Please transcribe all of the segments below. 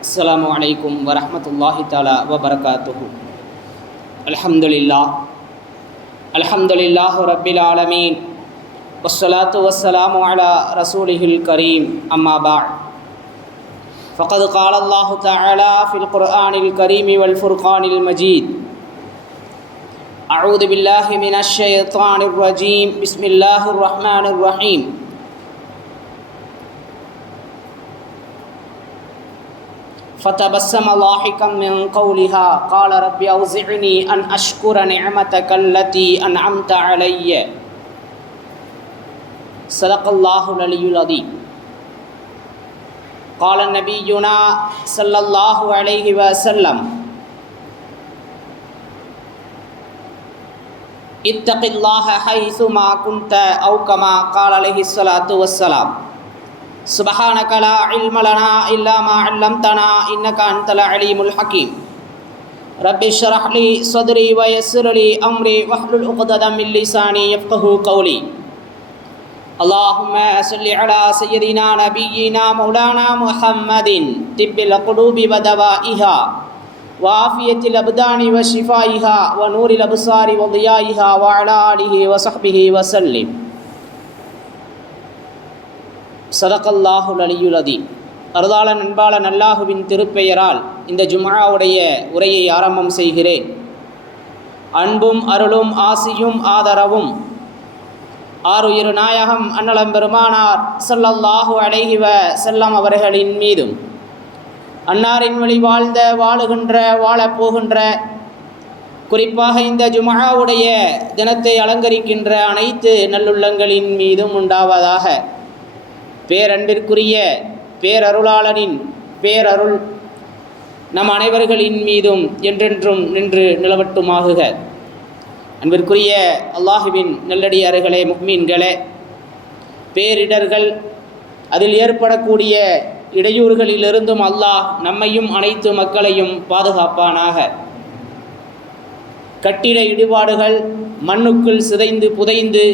السلام عليكم ورحمة الله تعالى وبركاته. الحمد لله رب العالمين والصلاة والسلام على رسوله الكريم أما بعد فقد قال الله تعالى في القرآن الكريم والفرقان المجيد أعوذ بالله من الشيطان الرجيم بسم الله الرحمن الرحيم فتبسم ضاحكا من قولها قال رب أوزعني أن أشكر نعمتك التي أنعمت علي صدق الله العلي العظيم. قال نبينا صلى الله عليه وسلم اتق الله حيثما كنت أو كما قال عليه الصلاة والسلام. سبحانك لا علم لنا إلا ما علمتنا إنك أنت العليم الحكيم. رب اشرح لي صدري ويسر لي أمري واحلل عقدة من لساني يفقهوا قولي. اللهم صل على سيدنا نبينا مولانا محمد طب القلوب ودوائها وعافية الأبدان وشفائها ونور الأبصار وضيائها وعلى آله وصحبه وسلم. சதகல்லாஹுல் அலியுல் அதீம். அருளாளன் அன்பாளன் அல்லாஹுவின் திருப்பெயரால் இந்த ஜும்ஆவுடைய உரையை ஆரம்பம் செய்கிறேன். அன்பும் அருளும் ஆசியும் ஆதரவும் ஆருயிரு நாயகம் அன்னலம் பெருமானார் ஸல்லல்லாஹு அலைஹி வஸல்லம் அவர்களின் மீதும் அன்னாரின் வழி வாழ்ந்த வாழுகின்ற வாழப்போகின்ற குறிப்பாக இந்த ஜும்ஆவுடைய தினத்தை அலங்கரிக்கின்ற அனைத்து நல்லுள்ளங்களின் மீதும் உண்டாவதாக. பேரன்பிற்குரிய பேரருளாளனின் பேரருள் நம் அனைவர்களின் மீதும் என்றென்றும் நின்று நிலவட்டுமாகுக. அன்பிற்குரிய அல்லாஹுவின் நல்லடியார்களே, முஃமின்களே, பேரிடர்கள் அதில் ஏற்படக்கூடிய இடையூறுகளிலிருந்தும் அல்லாஹ் நம்மையும் அனைத்து மக்களையும் பாதுகாப்பானாக. கட்டிட இடிபாடுகள் மண்ணுக்குள் சிதைந்து புதைந்து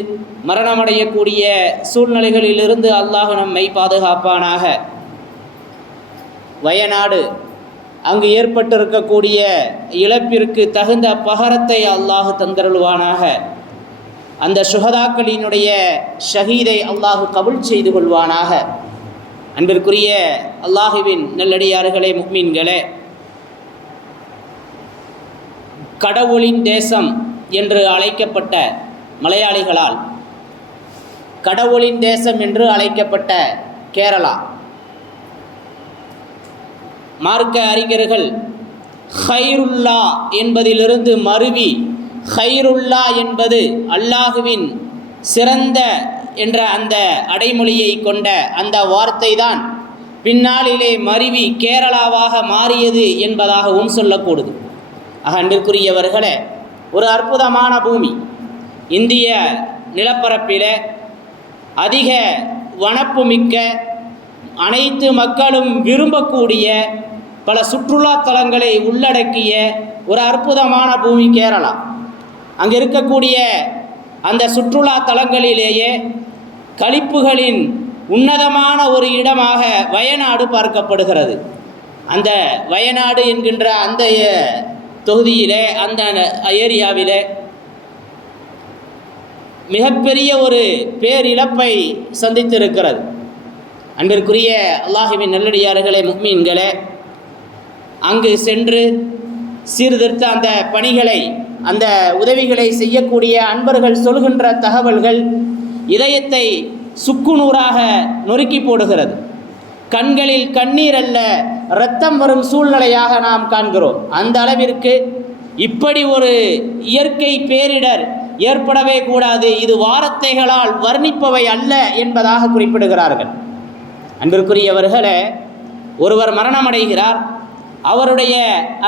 மரணமடையக்கூடிய சூழ்நிலைகளிலிருந்து அல்லாஹ் நம்மை பாதுகாப்பானாக. வயநாடு அங்கு ஏற்பட்டிருக்கக்கூடிய இழப்பிற்கு தகுந்த பகரத்தை அல்லாஹ் தந்தருள்வானாக. அந்த சுஹதாக்களினுடைய ஷஹீதை அல்லாஹ் கபூல் செய்து கொள்வானாக. அன்பிற்குரிய அல்லாஹுவின் நல்லடியார்களே, முஃமின்களே, கடவுளின் தேசம் என்று அழைக்கப்பட்ட மலையாளிகளால் கடவுளின் தேசம் என்று அழைக்கப்பட்ட கேரளா, மார்க்க அறிஞர்கள் ஹைருல்லா என்பதிலிருந்து மருவி ஹைருல்லா என்பது அல்லாஹுவின் சிறந்த என்ற அந்த அடைமொழியை கொண்ட அந்த வார்த்தை தான் பின்னாளிலே மருவி கேரளாவாக மாறியது என்பதாகவும் சொல்லக்கூடுது. அன்பிற்குரியவர்களே, ஒரு அற்புதமான பூமி. இந்திய நிலப்பரப்பில் அதிக வனப்பு மிக்க, அனைத்து மக்களும் விரும்பக்கூடிய பல சுற்றுலா தலங்களை உள்ளடக்கிய ஒரு அற்புதமான பூமி கேரளா. அங்கே இருக்கக்கூடிய அந்த சுற்றுலா தலங்களிலேயே களிப்புகளின் உன்னதமான ஒரு இடமாக வயநாடு பார்க்கப்படுகிறது. அந்த வயநாடு என்கின்ற அந்த தொகுதியிலே, அந்த ஏரியாவிலே மிகப்பெரிய ஒரு பேரிழப்பை சந்தித்திருக்கிறது. அன்பிற்குரிய அல்லாஹுவின் நல்லடியார்களே, முஃமின்களே, அங்கு சென்று சீர்திருத்த அந்த பணிகளை, அந்த உதவிகளை செய்யக்கூடிய அன்பர்கள் சொல்கின்ற தகவல்கள் இதயத்தை சுக்குநூறாக நொறுக்கி போடுகிறது. கண்களில் கண்ணீர் அல்ல, இரத்தம் வரும் சூழ்நிலையாக நாம் காண்கிறோம். அந்த அளவிற்கு இப்படி ஒரு இயற்கை பேரிடர் ஏற்படவே கூடாது, இது வார்த்தைகளால் வர்ணிப்பவை அல்ல என்பதாக குறிப்பிடுகிறார்கள். அன்பிற்குரியவர்களே, ஒருவர் மரணமடைகிறார், அவருடைய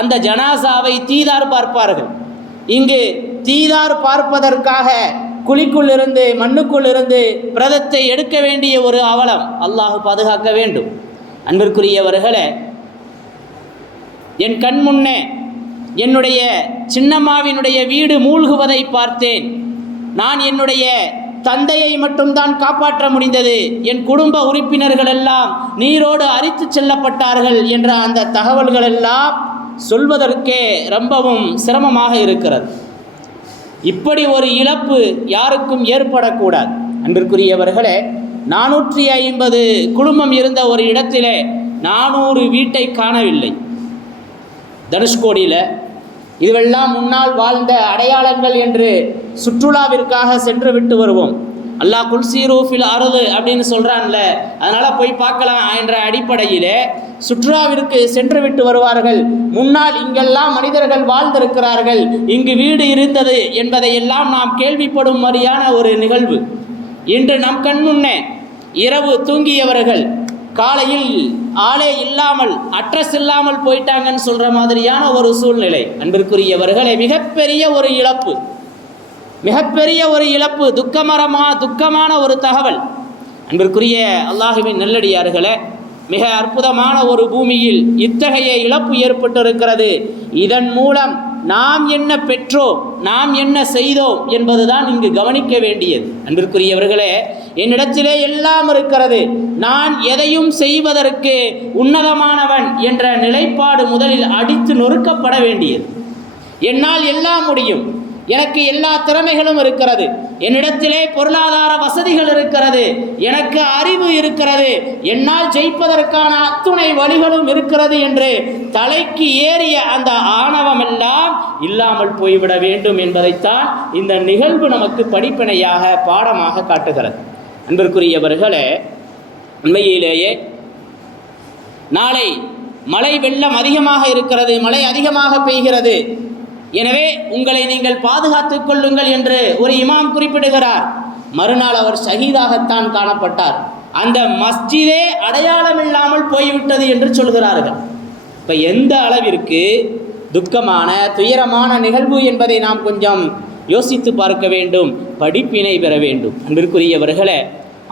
அந்த ஜனாசாவை தீதார் பார்ப்பார்கள். இங்கு தீதார் பார்ப்பதற்காக குழிக்குள்ளிருந்து மண்ணுக்குள்ளிருந்து பிரதத்தை எடுக்க வேண்டிய ஒரு அவலம். அல்லாஹ் பாதுகாக்க வேண்டும். அன்பிற்குரியவர்களே, என் கண் முன்னே என்னுடைய சின்னம்மாவினுடைய வீடு மூழ்குவதை பார்த்தேன். நான் என்னுடைய தந்தையை மட்டும்தான் காப்பாற்ற முடிந்தது, என் குடும்ப உறுப்பினர்கள் எல்லாம் நீரோடு அரித்து செல்லப்பட்டார்கள் என்ற அந்த தகவல்கள் எல்லாம் சொல்வதற்கே ரொம்பவும் சிரமமாக இருக்கிறது. இப்படி ஒரு இழப்பு யாருக்கும் ஏற்படக்கூடாது. அன்பிற்குரியவர்களே, 450 குடும்பம் இருந்த ஒரு இடத்திலே 400 வீட்டை காணவில்லை. தனுஷ்கோடியில் இதுவெல்லாம் முன்னால் வாழ்ந்த அடையாளங்கள் என்று சுற்றுலாவிற்காக சென்று விட்டு வருவோம். அல்லாஹ் குல்சீரூஃபில் அருது அப்படின்னு சொல்கிறான்ல, அதனால் போய் பார்க்கலாம் என்ற அடிப்படையிலே சுற்றுலாவிற்கு சென்று விட்டு வருவார்கள். முன்னால் இங்கெல்லாம் மனிதர்கள் வாழ்ந்திருக்கிறார்கள், இங்கு வீடு இருந்தது என்பதையெல்லாம் நாம் கேள்விப்படும் மாதிரியான ஒரு நிகழ்வு. இன்று நம் கண் முன்னே இரவு தூங்கியவர்கள் காலையில் ஆளே இல்லாமல் அட்ரஸ் இல்லாமல் போயிட்டாங்கன்னு சொல்கிற மாதிரியான ஒரு சூழ்நிலை. அன்பிற்குரியவர்களே, மிகப்பெரிய ஒரு இழப்பு, மிகப்பெரிய ஒரு இழப்பு, துக்கமான ஒரு தகவல். அன்பிற்குரிய அல்லாஹுவின் நல்லடியார்களே, மிக அற்புதமான ஒரு பூமியில் இத்தகைய இழப்பு ஏற்பட்டிருக்கிறது. இதன் மூலம் நாம் என்ன பெற்றோம், நாம் என்ன செய்தோம் என்பதுதான் இங்கு கவனிக்க வேண்டியது. அன்பிற்குரியவர்களே, என்னிடத்திலே எல்லாம் இருக்கிறது, நான் எதையும் செய்வதற்கு உன்னதமானவன் என்ற நிலைப்பாடு முதலில் அடித்து நொறுக்கப்பட வேண்டியது. என்னால் எல்லாம் முடியும், எனக்கு எல்லா திறமைகளும் இருக்கிறது, என்னிடத்திலே பொருளாதார வசதிகள் இருக்கிறது, எனக்கு அறிவு இருக்கிறது, என்னால் ஜெயிப்பதற்கான அத்துணை வழிகளும் இருக்கிறது என்று தலைக்கு ஏறிய அந்த ஆணவம் எல்லாம் இல்லாமல் போய்விட வேண்டும் என்பதைத்தான் இந்த நிகழ்வு நமக்கு படிப்பினையாக பாடமாக காட்டுகிறது. அன்பிற்குரியவர்களே, உண்மையிலேயே நாளை மழை வெள்ளம் அதிகமாக இருக்கிறது, மழை அதிகமாக பெய்கிறது, எனவே உங்களை நீங்கள் பாதுகாத்துக் கொள்ளுங்கள் என்று ஒரு இமாம் குறிப்பிடுகிறார். மறுநாள் அவர் ஷஹீதாகத்தான் காணப்பட்டார். அந்த மஸ்ஜிதே அடையாளம் இல்லாமல் போய்விட்டது என்று சொல்கிறார்கள். இப்போ எந்த அளவிற்கு துக்கமான துயரமான நிகழ்வு என்பதை நாம் கொஞ்சம் யோசித்து பார்க்க வேண்டும், படிப்பினை பெற வேண்டும். அன்பிற்குரியவர்களே,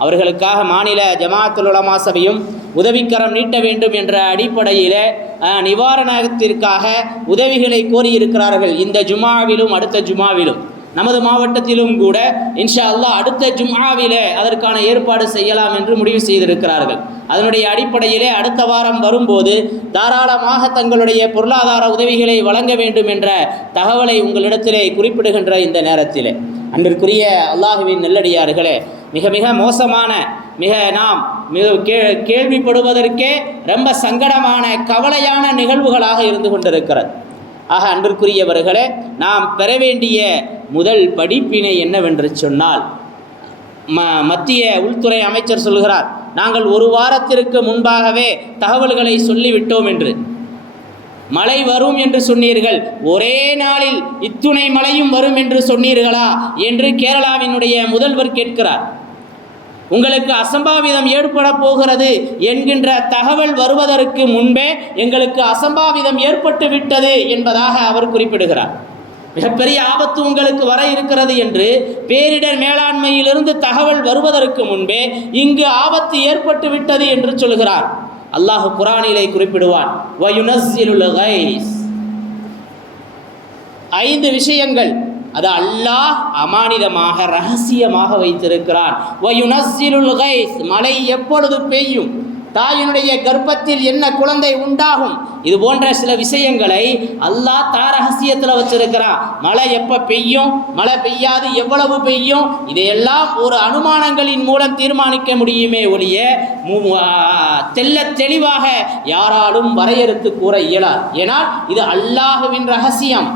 அவர்களுக்காக மாநில ஜமாஅத்துல் உலமா சபையும் உதவிக்கரம் நீட்ட வேண்டும் என்ற அடிப்படையில் நிவாரணத்திற்காக உதவிகளை கோரியிருக்கிறார்கள். இந்த ஜும்ஆவிலும் அடுத்த ஜும்ஆவிலும் நமது மாவட்டத்திலும் கூட இன்ஷா அல்லாஹ் அடுத்த ஜும்ஆவிலே அதற்கான ஏற்பாடு செய்யலாம் என்று முடிவு செய்திருக்கிறார்கள். அதனுடைய அடிப்படையிலே அடுத்த வாரம் வரும்போது தாராளமாக தங்களுடைய பொருளாதார உதவிகளை வழங்க வேண்டும் என்ற தகவலை உங்களிடத்திலே குறிப்பிடுகின்ற இந்த நேரத்திலே, அன்பிற்குரிய அல்லாஹுவின் நல்லடியார்களே, மிக மிக மோசமான, நாம் கேள்விப்படுவதற்கே ரொம்ப சங்கடமான கவலையான நிகழ்வுகளாக இருந்து கொண்டிருக்கிறது. ஆக அன்பிற்குரியவர்களே, நாம் பெற வேண்டிய முதல் படிப்பினை என்னவென்று சொன்னால், மத்திய உள்துறை அமைச்சர் சொல்கிறார், நாங்கள் ஒரு வாரத்திற்கு முன்பாகவே தகவல்களை சொல்லிவிட்டோம் என்று. மழை வரும் என்று சொன்னீர்கள், ஒரே நாளில் இத்துணை மழையும் வரும் என்று சொன்னீர்களா என்று கேரளாவினுடைய முதல்வர் கேட்கிறார். உங்களுக்கு அசம்பாவிதம் ஏற்பட போகிறது என்கின்ற தகவல் வருவதற்கு முன்பே எங்களுக்கு அசம்பாவிதம் ஏற்பட்டு விட்டது என்பதாக அவர் குறிப்பிடுகிறார். மிகப்பெரிய ஆபத்து உங்களுக்கு வர இருக்கிறது என்று பேரிடர் மேலாண்மையிலிருந்து தகவல் வருவதற்கு முன்பே இங்கு ஆபத்து ஏற்பட்டு விட்டது என்று சொல்கிறார். அல்லாஹ் குர்ஆனிலே குறிப்பிடுவான், வயுனஸ்ஸிலுல் கைஸ். 5 விஷயங்கள் அது அல்லாஹ் அமானிதமாக ரகசியமாக வைத்திருக்கிறான். வயுனஸ்ஸிலுல் கைஸ், மழை எப்பொழுது பெய்யும், தாயினுடைய கர்ப்பத்தில் என்ன குழந்தை உண்டாகும், இது போன்ற சில விஷயங்களை அல்லாஹ் ரகசியத்தில் வச்சிருக்கிறான். மழை எப்போ பெய்யும், மழை பெய்யாது, எவ்வளவு பெய்யும், இதையெல்லாம் ஒரு அனுமானங்களின் மூலம் தீர்மானிக்க முடியுமே ஒழிய தெல்ல தெளிவாக யாராலும் வரையறுத்து கூற இயலாது. ஏனால் இது அல்லாஹுவின் ரகசியம்,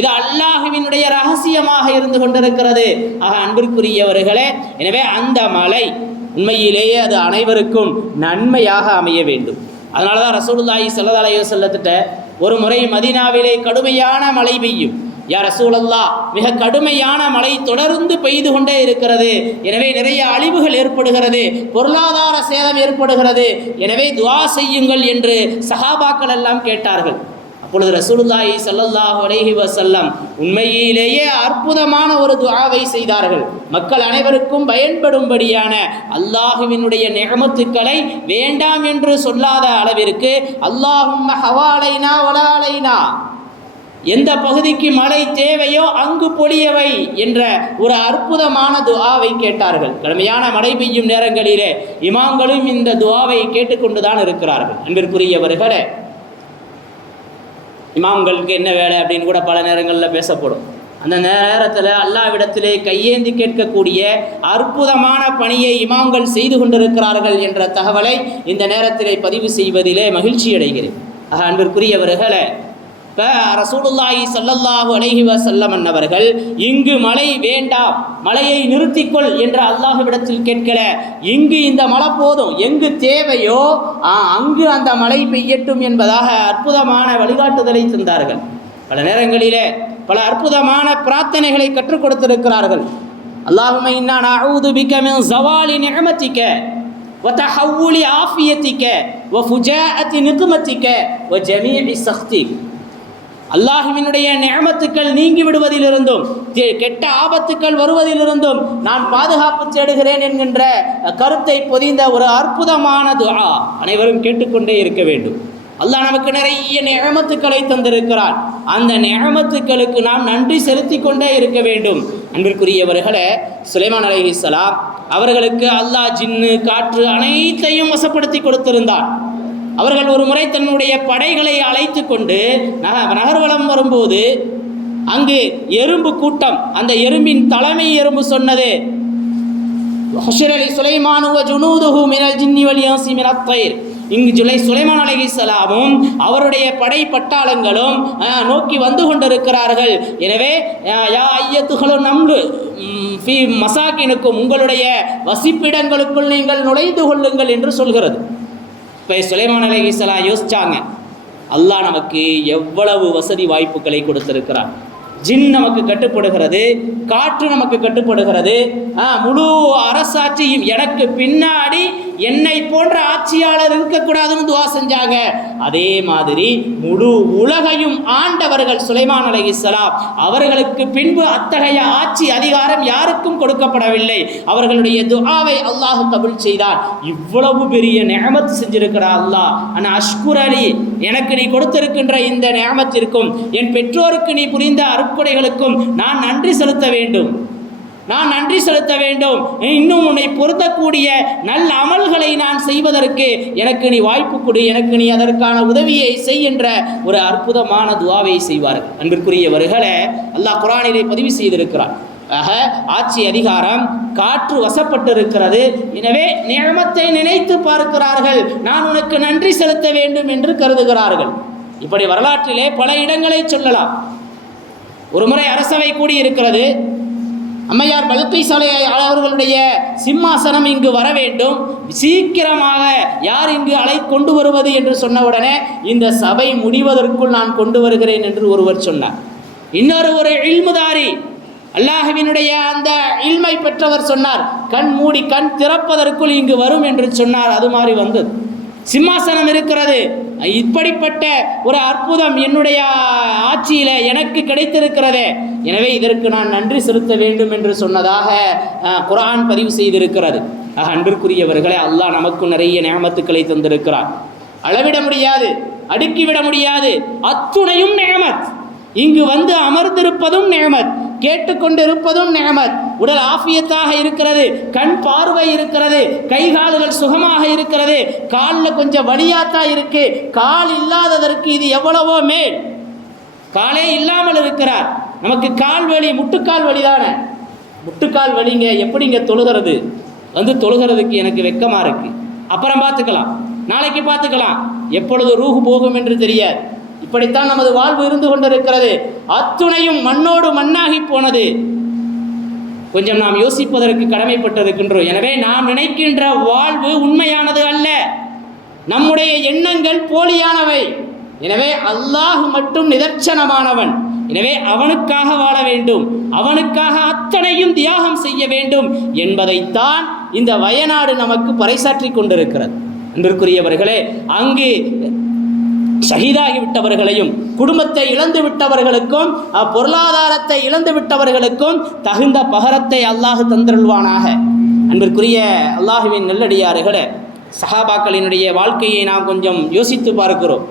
இது அல்லாஹுவினுடைய ரகசியமாக இருந்து கொண்டிருக்கிறது. ஆக அன்பிற்குரியவர்களே, எனவே அந்த மழை உண்மையிலேயே அது அனைவருக்கும் நன்மையாக அமைய வேண்டும். அதனால தான் ரசூலுல்லாஹி ஸல்லல்லாஹு அலைஹி வஸல்லத்திட்ட ஒரு முறை மதீனாவிலே கடுமையான மழை பெய்யும். யா ரசூலல்லாஹ், மிக கடுமையான மழை தொடர்ந்து பெய்து கொண்டே இருக்கிறது, எனவே நிறைய அழிவுகள் ஏற்படுகிறது, பொருளாதார சேதம் ஏற்படுகிறது, எனவே துஆ செய்யுங்கள் என்று சஹாபாக்கள் எல்லாம் கேட்டார்கள். அப்பொழுது ரசூலுல்லாஹி ஸல்லல்லாஹு அலைஹி வஸல்லம் உண்மையிலேயே அற்புதமான ஒரு துஆவை செய்தார்கள். மக்கள் அனைவருக்கும் பயன்படும்படியான அல்லாஹுவினுடைய நிஅமத்துக்களை வேண்டாம் என்று சொல்லாத அளவிற்கு அல்லாஹும்ம ஹவாலைனா வலா அலைனா, எந்த பகுதிக்கு மழை தேவையோ அங்கு பொழியவை என்ற ஒரு அற்புதமான துஆவை கேட்டார்கள். கடுமையான மழை பெய்யும் நேரங்களிலே இமாம்களும் இந்த துஆவை கேட்டுக்கொண்டுதான் இருக்கிறார்கள். அன்பிற்குரியவர்களே, இமாம்களுக்கு என்ன வேலை அப்படின்னு கூட பல நேரங்களில் பேசப்படும். அந்த நேரத்தில் அல்லாஹ்விடத்திலே கையேந்தி கேட்கக்கூடிய அற்புதமான பணியை இமாம்கள் செய்து கொண்டிருக்கிறார்கள் என்ற தகவலை இந்த நேரத்திலே பதிவு செய்வதிலே மகிழ்ச்சி அடைகிறேன். அன்பிற்குரியவர்களே, இப்போ ரசூலுல்லாஹி ஸல்லல்லாஹு அலைஹி வஸல்லம் அவர்கள் இங்கு மழை வேண்டாம், மழையை நிறுத்திக்கொள் என்று அல்லாஹ்விடத்தில் கேட்கல. இங்கு இந்த மழை போதும், எங்கு தேவையோ அங்கு அந்த மழை பெய்யட்டும் என்பதாக அற்புதமான வழிகாட்டுதலை தந்தார்கள். பல நேரங்களிலே பல அற்புதமான பிரார்த்தனைகளை கற்றுக் கொடுத்திருக்கிறார்கள். அல்லாஹும்ம இன்னா நஊது பிக மின் ஸவாலி நிஅமதிக வ தஹவ்வுலி ஆஃபியதிக வ ஃபுஜாஅத்தி நிக்மதிக வ ஜமீஇ சக்திக். அல்லாஹ்வினுடைய நிஅமத்துக்கள் நீங்கி விடுவதிலிருந்தும் கெட்ட ஆபத்துக்கள் வருவதிலிருந்தும் நான் பாதுகாப்பு தேடுகிறேன் என்கின்ற கருத்தை பொதிந்த ஒரு அற்புதமான துஆ அனைவரும் கேட்டுக்கொண்டே இருக்க வேண்டும். அல்லாஹ் நமக்கு நிறைய நிஅமத்துக்களை தந்திருக்கிறான். அந்த நிஅமத்துக்களுக்கு நாம் நன்றி செலுத்தி கொண்டே இருக்க வேண்டும். அன்பிற்குரியவர்களே, சுலைமான் அலைஹிஸ்ஸலாம் அவர்களுக்கு அல்லாஹ் ஜின்னு, காற்று அனைத்தையும் வசப்படுத்தி கொடுத்திருந்தான். அவர்கள் ஒரு முறை தன்னுடைய படைகளை அழைத்து கொண்டு நகர்வலம் வரும்போது அங்கு எறும்பு கூட்டம், அந்த எறும்பின் தலைமை எறும்பு சொன்னது, ஹுஷிரலி சுலைமானு வ ஜுனூதுஹு மினல் ஜின்னி வல் இன்சி மினத் தைர். இங்கு சுலைமான் அலைஹிஸ்ஸலாமும் அவருடைய படை பட்டாளங்களும் நோக்கி வந்து கொண்டிருக்கிறார்கள். எனவே யா ஐயத்துகளு நம்லு ஃபி மசாக்கினுக்கும், உங்களுடைய வசிப்பிடங்களுக்குள் நீங்கள் நுழைந்து கொள்ளுங்கள் என்று சொல்கிறது. இப்போ சுலைமான் அலைஹிஸ்ஸலாம் யோசிச்சாங்க, அல்லாஹ் நமக்கு எவ்வளவு வசதி வாய்ப்புகளை கொடுத்திருக்கிறார். ஜின் நமக்கு கட்டுப்படுகிறது, காற்று நமக்கு கட்டுப்படுகிறது, முழு அரசாட்சியும் எனக்கு பின்னாடி என்னை போன்ற ஆட்சியாளர் இருக்கக்கூடாதுன்னு துவா செஞ்சாங்க. அதே மாதிரி முழு உலகையும் ஆண்டவர்கள் சுலைமான் அலைஹிஸ்ஸலாம் அவர்களுக்கு பின்பு அத்தகைய ஆட்சி அதிகாரம் யாருக்கும் கொடுக்கப்படவில்லை. அவர்களுடைய துஆவை அல்லாஹ் கபூல் செய்தார். இவ்வளவு பெரிய நிஅமத் செஞ்சிருக்கிற அல்லாஹ், ஆனால் அஷ்குர் அலி, எனக்கு நீ கொடுத்திருக்கின்ற இந்த நிஅமத்திற்கும் என் பெற்றோருக்கு நீ புரிந்த அருட்கொடைகளுக்கும் நான் நன்றி செலுத்த வேண்டும், நான் நன்றி செலுத்த வேண்டும். இன்னும் உன்னை பொருத்தக்கூடிய நல்ல அமல்களை நான் செய்வதற்கு எனக்கு நீ வாய்ப்பு கொடு, எனக்கு நீ அதற்கான உதவியை செய் என்ற ஒரு அற்புதமான துஆவை செய்வார்கள். அன்பிற்குரியவர்களே, அல்லாஹ் குர்ஆனிலே பதிவு செய்திருக்கிறார். ஆக ஆட்சி அதிகாரம் காற்று வசப்பட்டிருக்கிறது. எனவே நிஅமத்தை நினைத்து பார்க்கிறார்கள், நான் உனக்கு நன்றி செலுத்த வேண்டும் என்று கருதுகிறார்கள். இப்படி வரலாற்றிலே பல இடங்களை சொல்லலாம். ஒரு முறை அரசவை கூடியிருக்கிறது. அம்மையார் பல்கீஸ் அவர்களுடைய சிம்மாசனம் இங்கு வர வேண்டும், சீக்கிரமாக யார் இங்கு கொண்டு வருவது என்று சொன்னவுடனே இந்த சபை முடிவதற்குள் நான் கொண்டு வருகிறேன் என்று ஒருவர் சொன்னார். ஒரு இல்முதாரி, அல்லாஹ்வினுடைய அந்த இல்மை பெற்றவர் சொன்னார், கண் மூடி கண் திறப்பதற்குள் இங்கு வரும் என்று சொன்னார். அது மாதிரி வந்தது. சிம்மாசனம் இருக்கிறது, இப்படிப்பட்ட ஒரு அற்புதம் என்னுடைய ஆட்சியில எனக்கு கிடைத்திருக்கிறதே, எனவே இதற்கு நான் நன்றி செலுத்த வேண்டும் என்று சொன்னதாக குர்ஆன் பதிவு செய்திருக்கிறது. அன்பிற்குரியவர்களே, அல்லாஹ் நமக்கு நிறைய நிஅமத்துக்களை தந்திருக்கிறார். அளவிட முடியாது, அடுக்கிவிட முடியாது. அத்துணையும் நிஅமத். இங்கு வந்து அமர்ந்திருப்பதும் நிஅமத், கேட்டுக்கொண்டிருப்பதும் நிஅமத். உடல் ஆஃபியத்தாக இருக்கிறது, கண் பார்வை இருக்கிறது, கைகால்கள் சுகமாக இருக்கிறது, காலில் கொஞ்சம் வலியாத்தான் இருக்கு. கால் இல்லாததற்கு இது எவ்வளவோ மேல். காலே இல்லாமல் இருக்கிறார், நமக்கு கால் வலி, முட்டுக்கால் வலி தானே. முட்டுக்கால் வலிங்க, எப்படிங்க தொழுகிறது? தொழுகிறதுக்கு எனக்கு வெக்கமா இருக்கு, அப்புறம் பார்த்துக்கலாம், நாளைக்கு பார்த்துக்கலாம், எப்பொழுது ரூஹு போகும் என்று தெரியாது. இப்படித்தான் நமது வாழ்வு இருந்து கொண்டிருக்கிறது. அத்துணையும் மண்ணோடு மண்ணாகி போனது. கொஞ்சம் நாம் யோசிப்பதற்கு கடமைப்பட்டிருக்கின்றோம். எனவே நாம் நினைக்கின்ற வாழ்வு உண்மையானது அல்ல, நம்முடைய எண்ணங்கள் போலியானவை. எனவே அல்லாஹ் மட்டும் நிதர்சனமானவன். எனவே அவனுக்காக வாழ வேண்டும், அவனுக்காக அத்தனையும் தியாகம் செய்ய வேண்டும் என்பதைத்தான் இந்த வயநாடு நமக்கு பறைசாற்றி கொண்டிருக்கிறது. அன்பிற்குரியவர்களே, அங்கு ஷஹீதாகி விட்டவர்களையும் குடும்பத்தை இழந்து விட்டவர்களுக்கும் பொருளாதாரத்தை இழந்து விட்டவர்களுக்கும் தகுந்த பகரத்தை அல்லாஹ் தந்தருள்வானாக. அன்பிற்குரிய அல்லாஹுவின் நல்லடியார்களே, சஹாபாக்களினுடைய வாழ்க்கையை நாம் கொஞ்சம் யோசித்து பார்க்கிறோம்.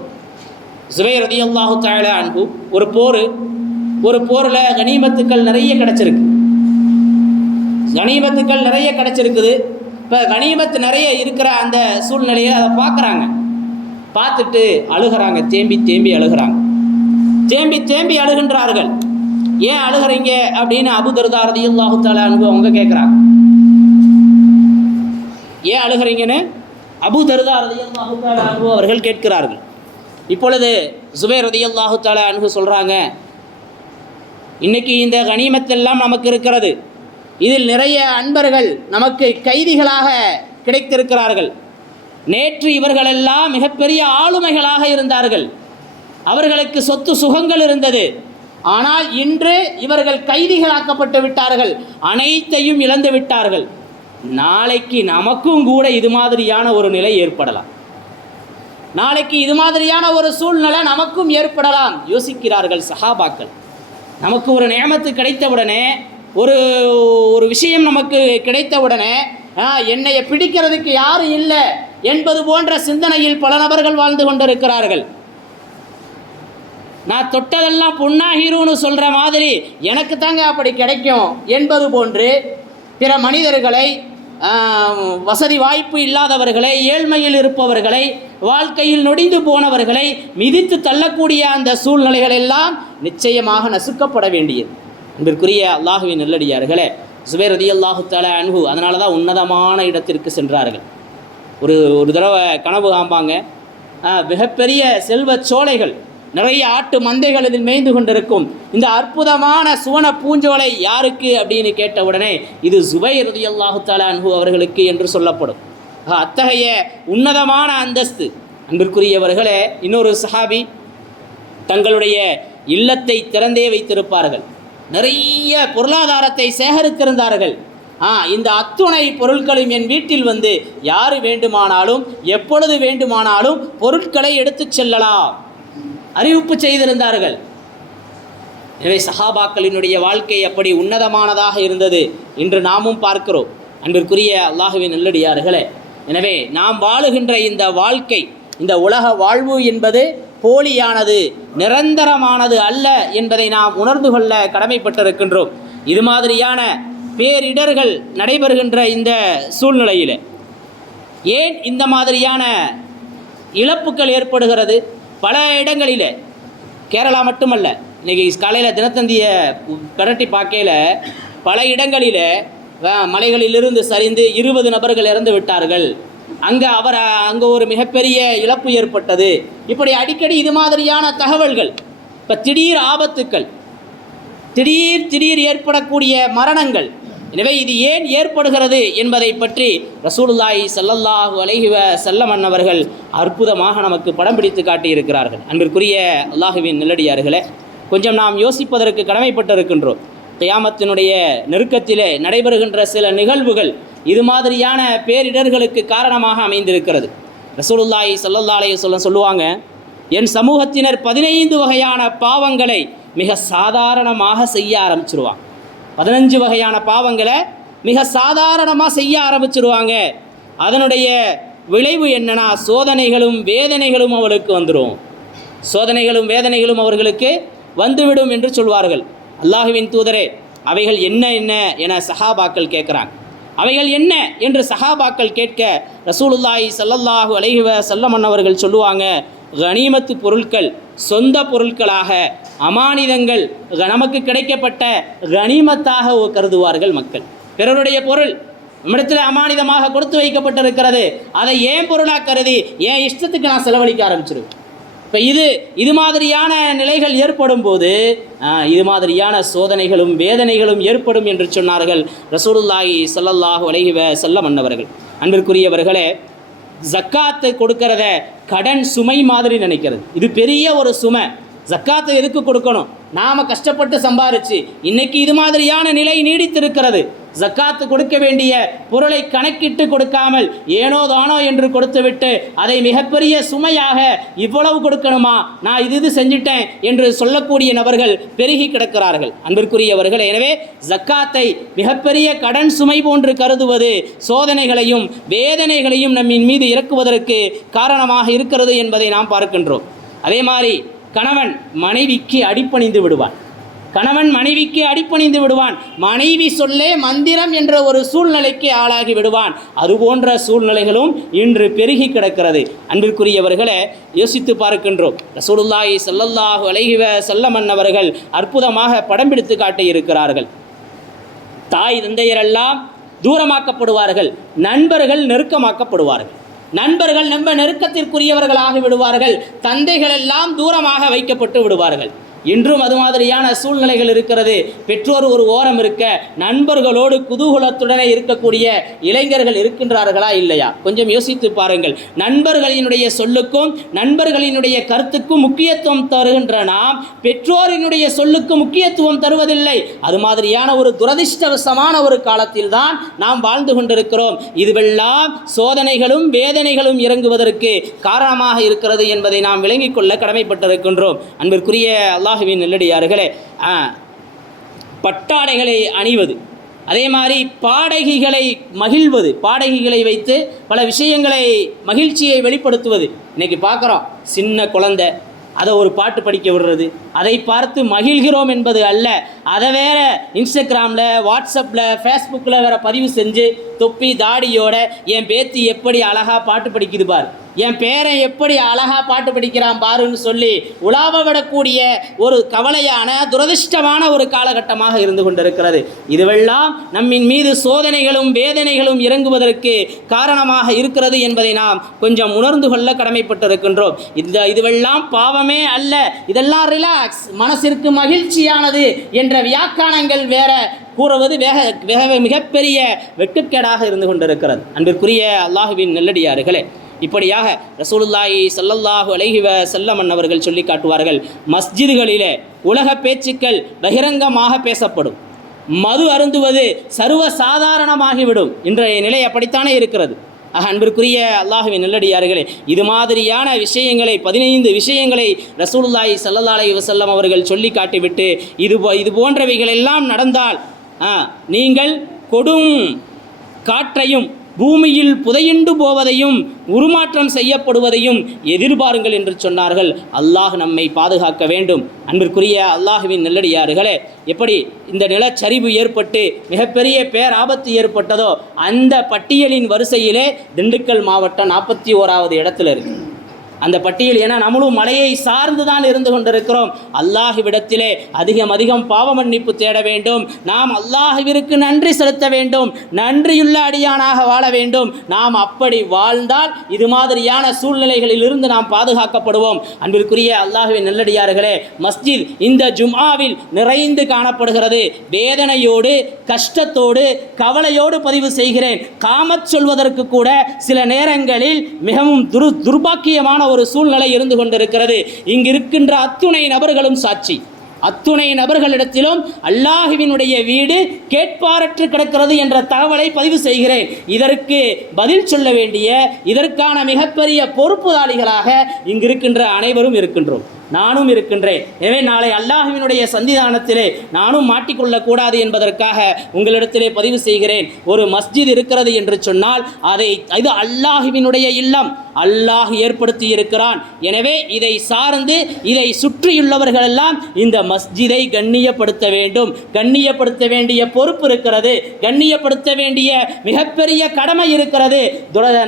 ஸுபைர் ரலியல்லாஹு தஆலா அன்ஹு ஒரு போரில் கனிமத்துக்கள் நிறைய கிடச்சிருக்கு. கனிமத்துக்கள் நிறைய கிடச்சிருக்குது. இப்போ கனிமத்து நிறைய இருக்கிற அந்த சூழ்நிலையில் அதை பார்க்குறாங்க. பார்த்துட்டு அழுகிறாங்க, தேம்பி தேம்பி அழுகிறாங்க, தேம்பி தேம்பி அழுகின்றார்கள். ஏன் அழுகிறீங்க அப்படின்னு அபூ தர்தா ரலியல்லாஹு தஆலா அன்ஹு அவங்க கேட்குறாங்க. ஏன் அழுகிறீங்கன்னு அபூ தர்தா ரலியல்லாஹு தஆலா அன்ஹு அவர்கள் கேட்கிறார்கள். இப்பொழுது ஸுபைர் ரலியல்லாஹு தஆலா அன்ஹு சொல்கிறாங்க, இன்னைக்கு இந்த கனிமத்தெல்லாம் நமக்கு இருக்கிறது, இதில் நிறைய அன்பர்கள் நமக்கு கைதிகளாக கிடைத்திருக்கிறார்கள். நேற்று இவர்களெல்லாம் மிகப்பெரிய ஆளுமைகளாக இருந்தார்கள், அவர்களுக்கு சொத்து சுகங்கள் இருந்தது. ஆனால் இன்று இவர்கள் கைதிகளாக்கப்பட்டு விட்டார்கள், அனைத்தையும் இழந்து விட்டார்கள். நாளைக்கு நமக்கும் கூட இது மாதிரியான ஒரு நிலை ஏற்படலாம், நாளைக்கு இது மாதிரியான ஒரு சூழ்நிலை நமக்கும் ஏற்படலாம். யோசிக்கிறார்கள் சஹாபாக்கள். நமக்கு ஒரு நியமத்து கிடைத்தவுடனே, ஒரு விஷயம் நமக்கு கிடைத்தவுடனே என்னைய பிடிக்கிறதுக்கு யாரும் இல்லை என்பது போன்ற சிந்தனையில் பல நபர்கள் வாழ்ந்து கொண்டிருக்கிறார்கள். நான் தொட்டதெல்லாம் பொன்னாகிரும்னு சொல்கிற மாதிரி எனக்கு தாங்க அப்படி கிடைக்கும் என்பது போன்று பிற மனிதர்களை, வசதி வாய்ப்பு இல்லாதவர்களை, ஏழ்மையில் இருப்பவர்களை, வாழ்க்கையில் நொடிந்து போனவர்களை மிதித்து தள்ளக்கூடிய அந்த சூழ்நிலைகள் எல்லாம் நிச்சயமாக நசுக்கப்பட வேண்டியது. அன்பிற்குரிய அல்லாஹுவின் நல்லடியார்களே, ஸுபைர் ரலியல்லாஹு தஆலா அன்ஹு அதனால தான் உன்னதமான இடத்திற்கு சென்றார்கள். ஒரு தடவை கனவு காண்பாங்க, மிகப்பெரிய செல்வ சோலைகள், நிறைய ஆட்டு மந்தைகள் இதில் மேய்ந்து கொண்டிருக்கும். இந்த அற்புதமான சுவன பூஞ்சோலை யாருக்கு அப்படின்னு கேட்ட உடனே இது ஸுபைர் ரலியல்லாஹு தஆலா அன்ஹு அவர்களுக்கு என்று சொல்லப்படும். அத்தகைய உன்னதமான அந்தஸ்து. அன்பிற்குரியவர்களே, இன்னொரு சஹாபி தங்களுடைய இல்லத்தை திறந்தே வைத்திருப்பார்கள், நிறைய பொருளாதாரத்தை சேகரித்திருந்தார்கள். இந்த அத்துணை பொருட்களும் என் வீட்டில் வந்து யார் வேண்டுமானாலும் எப்பொழுது வேண்டுமானாலும் பொருட்களை எடுத்து செல்லலாம் அறிவிப்பு செய்திருந்தார்கள். எனவே சஹாபாக்களினுடைய வாழ்க்கை அப்படி உன்னதமானதாக இருந்தது. இன்று நாமும் பார்க்கிறோம். அன்பிற்குரிய அல்லாஹுவின் நல்லடியார்களே, எனவே நாம் வாழுகின்ற இந்த வாழ்க்கை, இந்த உலக வாழ்வு என்பது போலியானது, நிரந்தரமானது அல்ல என்பதை நாம் உணர்ந்து கொள்ள கடமைப்பட்டிருக்கின்றோம். இது மாதிரியான பேரிடர்கள் நடைபெறுகின்ற இந்த சூழ்நிலையில் ஏன் இந்த மாதிரியான இழப்புகள் ஏற்படுகிறது? பல இடங்களில், கேரளா மட்டுமல்ல, இன்றைக்கி காலையில் தினத்தந்தியை பிரட்டி பார்க்கையில் பல இடங்களில் மலைகளிலிருந்து சரிந்து 20 நபர்கள் இறந்து விட்டார்கள், அங்கே ஒரு மிகப்பெரிய இழப்பு ஏற்பட்டது. இப்படி அடிக்கடி இது மாதிரியான தகவல்கள். இப்போ திடீர் ஆபத்துக்கள், திடீர் ஏற்படக்கூடிய மரணங்கள். எனவே இது ஏன் ஏற்படுகிறது என்பதை பற்றி ரசூலுல்லாஹி ஸல்லல்லாஹு அலைஹி வஸல்லம் அவர்கள் அற்புதமாக நமக்கு படம் பிடித்து காட்டியிருக்கிறார்கள். அன்பிற்குரிய அல்லாஹுவின் நல்லடியார்களே, கொஞ்சம் நாம் யோசிப்பதற்கு கடமைப்பட்டிருக்கின்றோம். கியாமத்தினுடைய நெருக்கத்திலே நடைபெறுகின்ற சில நிகழ்வுகள் இது மாதிரியான பேரிடர்களுக்கு காரணமாக அமைந்திருக்கிறது. ரசூலுல்லாஹி ஸல்லல்லாஹு அலைஹி வஸல்லம் சொல்லுவாங்க, என் சமூகத்தினர் 15 வகையான பாவங்களை மிக சாதாரணமாக செய்ய ஆரம்பிச்சிருவாங்க. 15 வகையான பாவங்களை மிக சாதாரணமாக செய்ய ஆரம்பிச்சிருவாங்க. அதனுடைய விளைவு என்னன்னா, சோதனைகளும் வேதனைகளும் அவளுக்கு வந்துடும், சோதனைகளும் வேதனைகளும் அவர்களுக்கு வந்துவிடும் என்று சொல்வார்கள். அல்லாஹுவின் தூதரே, அவைகள் என்ன என்ன என சஹாபாக்கள் கேட்குறாங்க. அவைகள் என்ன என்று சஹாபாக்கள் கேட்க ரசூலுல்லாஹி ஸல்லல்லாஹு அலைஹி வஸல்லம் அவர்கள் சொல்லுவாங்க, கனிமத்து பொருட்கள், சொந்த பொருட்களாக அமானிதங்கள் நமக்கு கிடைக்கப்பட்ட கனிமத்தாக கருதுவார்கள் மக்கள். பிறருடைய பொருள் நம்மிடத்தில் அமானிதமாக கொடுத்து வைக்கப்பட்டிருக்கிறது, அதை ஏன் பொருளாக கருதி ஏன் இஷ்டத்துக்கு நான் செலவழிக்க ஆரம்பிச்சிருவேன். இப்போ இது மாதிரியான நிலைகள் ஏற்படும் போது இது மாதிரியான சோதனைகளும் வேதனைகளும் ஏற்படும் என்று சொன்னார்கள் ரசூலுல்லாஹி ஸல்லல்லாஹு அலைஹி வஸல்லம் அவர்கள். அன்பிற்குரியவர்களே, ஜக்காத்தை கொடுக்கறத கடன் சுமை மாதிரி நினைக்கிறது. இது பெரிய ஒரு சுமை. ஜக்காத்தை எதுக்கு கொடுக்கணும்? நாம் கஷ்டப்பட்டு சம்பாரிச்சு இன்னைக்கு இது மாதிரியான நிலை நீடித்திருக்கிறது. ஜக்காத்து கொடுக்க வேண்டிய பொருளை கணக்கிட்டு கொடுக்காமல் ஏனோ தானோ என்று கொடுத்துவிட்டு அதை மிகப்பெரிய சுமையாக இவ்வளவு கொடுக்கணுமா, நான் இது செஞ்சிட்டேன் என்று சொல்லக்கூடிய நபர்கள் பெருகி கிடக்கிறார்கள். அன்பிற்குரியவர்கள், எனவே ஜக்காத்தை மிகப்பெரிய கடன் சுமை போன்று கருதுவது சோதனைகளையும் வேதனைகளையும் நம்மின் மீது இறக்குவதற்கு காரணமாக இருக்கிறது என்பதை நாம் பார்க்கின்றோம். அதே மாதிரி கணவன் மனைவிக்கு அடிபணிந்து விடுவான், கணவன் மனைவிக்கு அடிபணிந்து விடுவான், மனைவி சொல்லே மந்திரம் என்ற ஒரு சூழ்நிலைக்கு ஆளாகி விடுவான். அதுபோன்ற சூழ்நிலைகளும் இன்று பெருகி கிடக்கிறது. அன்பிற்குரியவர்களே, யோசித்து பார்க்கின்றோம். ரசூலுல்லாஹி ஸல்லல்லாஹு அலைஹி வஸல்லம் அவர்கள் அற்புதமாக படம் பிடித்து காட்டி இருக்கிறார்கள். தாய் தந்தையரெல்லாம் தூரமாக்கப்படுவார்கள், நண்பர்கள் நெருக்கமாக்கப்படுவார்கள். நண்பர்கள் ரொம்ப நெருக்கத்திற்குரியவர்களாக விடுவார்கள், தந்தைகள் எல்லாம் தூரமாக வைக்கப்பட்டு விடுவார்கள். இன்றும் அது மாதிரியான சூழ்நிலைகள் இருக்கிறது. பெற்றோர் ஒரு ஓரம் இருக்க, நண்பர்களோடு குதூகலத்துடனே இருக்கக்கூடிய இளைஞர்கள் இருக்கின்றார்களா இல்லையா? கொஞ்சம் யோசித்து பாருங்கள். நண்பர்களினுடைய சொல்லுக்கும் நண்பர்களினுடைய கருத்துக்கும் முக்கியத்துவம் தருகின்ற நாம் பெற்றோரினுடைய சொல்லுக்கு முக்கியத்துவம் தருவதில்லை. அது மாதிரியான ஒரு துரதிர்ஷ்டவசமான ஒரு காலத்தில் தான் நாம் வாழ்ந்து கொண்டிருக்கிறோம். இதுவெல்லாம் சோதனைகளும் வேதனைகளும் இறங்குவதற்கு காரணமாக இருக்கிறது என்பதை நாம் விளங்கிக் கொள்ள கடமைப்பட்டிருக்கின்றோம். அன்பிற்குரிய அல்லாஹ்வின் நல்லடியார்களே, பட்டாடைகளை அணிவது, அதே மாதிரி பாடகிகளை மகிழ்வது, பாடகிகளை வைத்து பல விஷயங்களை மகிழ்ச்சியை வெளிப்படுத்துவது. இன்னைக்கு பார்க்குறோம், சின்ன குழந்தை அதை ஒரு பாட்டு படிக்க விடுறது, அதை பார்த்து மகிழ்கிறோம் என்பது அல்ல, அதை வேற இன்ஸ்டாகிராமில், வாட்ஸ்அப்பில், ஃபேஸ்புக்கில் வேற பதிவு செஞ்சு தொப்பி தாடியோட என் பேத்தி எப்படி அழகாக பாட்டு படிக்குது பார், என் பேரன் எப்படி அழகாக பாட்டு படிக்கிறான் பாருன்னு சொல்லி உலாவ விடக்கூடிய ஒரு கவலையான துரதிர்ஷ்டமான ஒரு காலகட்டமாக இருந்து கொண்டிருக்கிறது. இதுவெல்லாம் நம்மின் மீது சோதனைகளும் வேதனைகளும் இறங்குவதற்கு காரணமாக இருக்கிறது என்பதை நாம் கொஞ்சம் உணர்ந்து கொள்ள கடமைப்பட்டிருக்கின்றோம். இதுவெல்லாம் பாவமே அல்ல, இதெல்லாம் ரிலாக்ஸ், மனசிற்கு மகிழ்ச்சியானது என்ற வியாக்கியானங்கள் வேற கூறுவது மிகப்பெரிய வெட்டுக்கேடாக இருந்து கொண்டிருக்கிறது. அன்பிற்குரிய அல்லாஹுவின் நல்லடியார்களே, இப்படியாக ரசூலுல்லாஹி ஸல்லல்லாஹு அலைஹி வஸல்லம் அவர்கள் சொல்லி காட்டுவார்கள், மஸ்ஜிதுகளிலே உலக பேச்சுக்கள் பகிரங்கமாக பேசப்படும், மது அருந்துவது சர்வ சாதாரணமாகிவிடும். இன்றைய நிலை அப்படித்தானே இருக்கிறது. அன்பிற்குரிய அல்லாஹுவின் நல்லடியார்களே, இது மாதிரியான விஷயங்களை 15 விஷயங்களை ரசூலுல்லாஹி ஸல்லல்லாஹு அலைஹி வஸல்லம் அவர்கள் சொல்லி காட்டிவிட்டு இது போன்றவைகளெல்லாம் நடந்தால் நீங்கள் கொடும் காற்றையும் பூமியில் புதையுண்டு போவதையும் உருமாற்றம் செய்யப்படுவதையும் எதிர்பாருங்கள் என்று சொன்னார்கள். அல்லாஹ் நம்மை பாதுகாக்க வேண்டும். அன்பிற்குரிய அல்லாஹுவின் நல்லடியார்களே, எப்படி இந்த நிலச்சரிவு ஏற்பட்டு மிகப்பெரிய பேராபத்து ஏற்பட்டதோ அந்த பட்டியலின் வரிசையிலே திண்டுக்கல் மாவட்டம் 41வது இடத்துல இருக்கு. அந்த பட்டியல், ஏன்னா நம்மளும் மலையை சார்ந்து தான் இருந்து கொண்டிருக்கிறோம். அல்லாஹ்விடத்திலே அதிகம் பாவ மன்னிப்பு தேட வேண்டும். நாம் அல்லாஹ்விற்கு நன்றி செலுத்த வேண்டும், நன்றியுள்ள அடியானாக வாழ வேண்டும். நாம் அப்படி வாழ்ந்தால் இது மாதிரியான சூழ்நிலைகளில் இருந்து நாம் பாதுகாக்கப்படுவோம். அன்பிற்குரிய அல்லாஹ்வின் நல்லடியார்களே, மஸ்ஜித் இந்த ஜும்ஆவில் நிறைந்து காணப்படுகிறது. வேதனையோடு, கஷ்டத்தோடு, கவலையோடு பதிவு செய்கிறேன். காமத் சொல்வதற்கு கூட சில நேரங்களில் மிகவும் துர்பாக்கியமான ஒரு சூழ்நிலை இருந்து கொண்டிருக்கிறது. இங்கு இருக்கின்ற அத்துணை நபர்களும் சாட்சி. அத்துணை நபர்களிடத்திலும் அல்லாஹுவினுடைய வீடு கேட்பாரற்று கிடக்கிறது என்ற தகவலை பதிவு செய்கிறேன். இதற்கு பதில் சொல்ல வேண்டிய, இதற்கான மிகப்பெரிய பொறுப்புதாரிகளாக இங்கு இருக்கின்ற அனைவரும் இருக்கின்றோம், நானும் இருக்கின்றேன். எனவே நாளை அல்லாஹுவினுடைய சன்னிதானத்திலே நானும் மாட்டிக்கொள்ளக்கூடாது என்பதற்காக உங்களிடத்திலே பதிவு செய்கிறேன். ஒரு மஸ்ஜித் இருக்கிறது என்று சொன்னால் இது அல்லாஹுவினுடைய இல்லம், அல்லாஹ் ஏற்படுத்தி இருக்கிறான். எனவே இதை சார்ந்து இதை சுற்றியுள்ளவர்கள் எல்லாம் இந்த மஸ்ஜிதை கண்ணியப்படுத்த வேண்டும். கண்ணியப்படுத்த வேண்டிய பொறுப்பு இருக்கிறது, கண்ணியப்படுத்த வேண்டிய மிகப்பெரிய கடமை இருக்கிறது.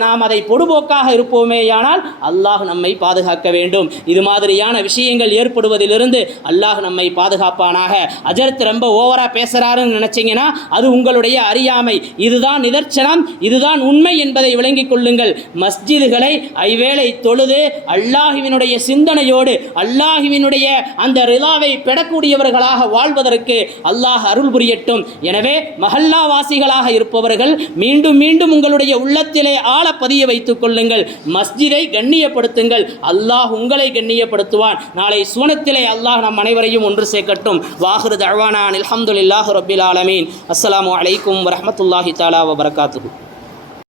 நாம் அதை பொடுபோக்காக இருப்போமேயானால் அல்லாஹ் நம்மை பாதுகாக்க வேண்டும். இது மாதிரியான விஷயங்கள் ஏற்படுவதிலிருந்து அல்லாஹ் நம்மை பாதுகாப்பானாக. அஜரத் ரொம்ப ஓவரா பேசுறாருன்னு நினைச்சீங்கன்னா அது உங்களுடைய அறியாமை. இதுதான் நிதர்சனம், இதுதான் உண்மை என்பதை விளங்கிக் கொள்ளுங்கள். மஸ்ஜிதுகளை ஐவேளை தொழுது அல்லாஹுவினுடைய சிந்தனையோடு அல்லாஹுவினுடைய அந்த ரிலாவை பெறக்கூடியவர்களாக வாழ்வதற்கு அல்லாஹ் அருள் புரியட்டும். எனவே மஹல்லா வாசிகளாக இருப்பவர்கள் மீண்டும் மீண்டும் உங்களுடைய உள்ளத்திலே ஆழ பதிய வைத்துக் கொள்ளுங்கள். மஸ்ஜிதை கண்ணியப்படுத்துங்கள், அல்லாஹ் உங்களை கண்ணியப்படுத்துவான். நாளை சுவனத்திலே அல்லாஹ் நம் அனைவரையும் ஒன்று சேர்க்கட்டும். வாஹிரு தஅவானா அல்ஹம்துலில்லாஹி ரப்பில் ஆலமீன். அஸ்ஸலாமு அலைக்கும் வரஹ்மத்துல்லாஹி தஆலா வபரகாத்துஹு.